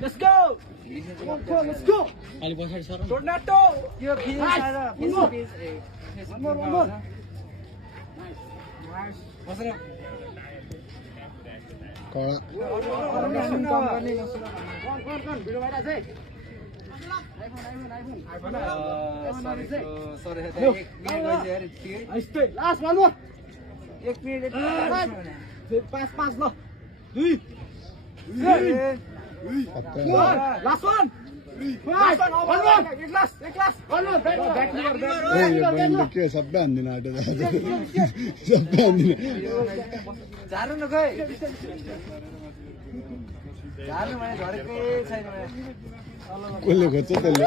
Let's go. Let's go. Tornado. One more. Last one more. Pass lo. Last one. One more. सब अंदिन आटे सब अंदिन चारु न खै चारु मैले झरेकै छैन कसले खोज्छ त्यसले